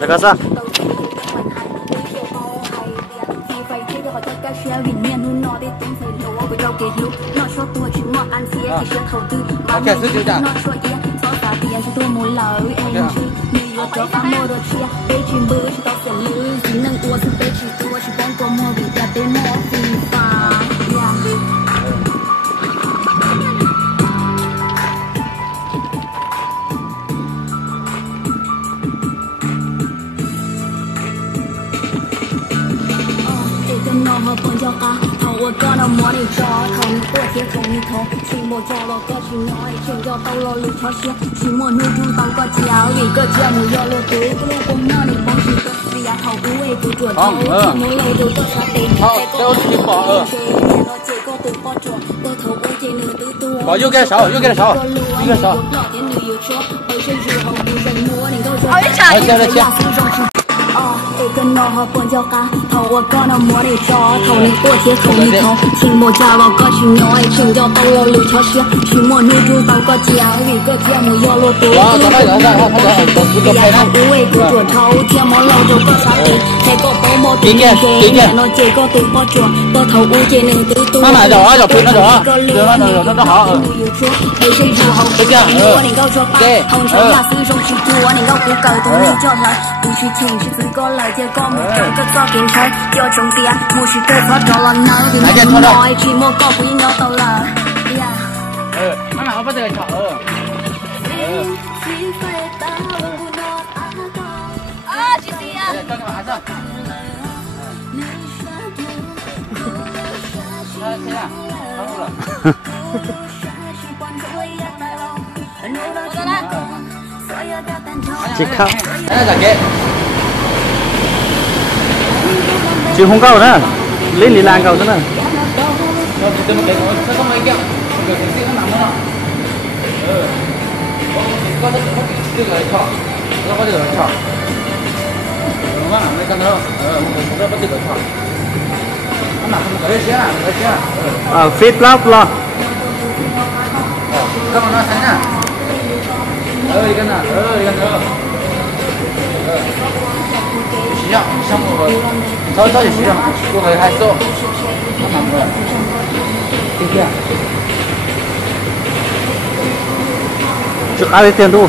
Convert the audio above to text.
大家啥？开始就这。和本教家，头我干了模拟招，头你过铁头你头，期末做了个去鸟，全叫到了六条线，期末女主当个教，一个节目要了多个路过模拟方式的，比呀头无为不做头，期末楼就多少得，这我去报又给他烧，又给他烧，又给他烧。好一下，一个脑和本教家，头我干了模拟招，头你过铁头你头，期末加了个去鸟，全叫到了六条线，期末女主当个教，一个节目要了多，比呀头无为不做头，节目楼就个啥的，这个包模对对对，见了这个都不做，个头无节能都多，那就啊，就配那就啊，那好。黑水如后不讲，我能够说法，红尘呀始终去做，我能够不够多你就来，不许情绪自个来。这个目标个早点开，要重点，莫许得错着了脑子没耐，期末搞不赢要到了呀。妈妈，我把这个炒。啊，去谁呀？干干嘛子？谁呀？康复了。我来。去看。哎，咋给？chị không cao nữa lên đi làm cao thế này fit lắm lo项目早就需要，过回还早，他忙不了，对不对？就还得点多。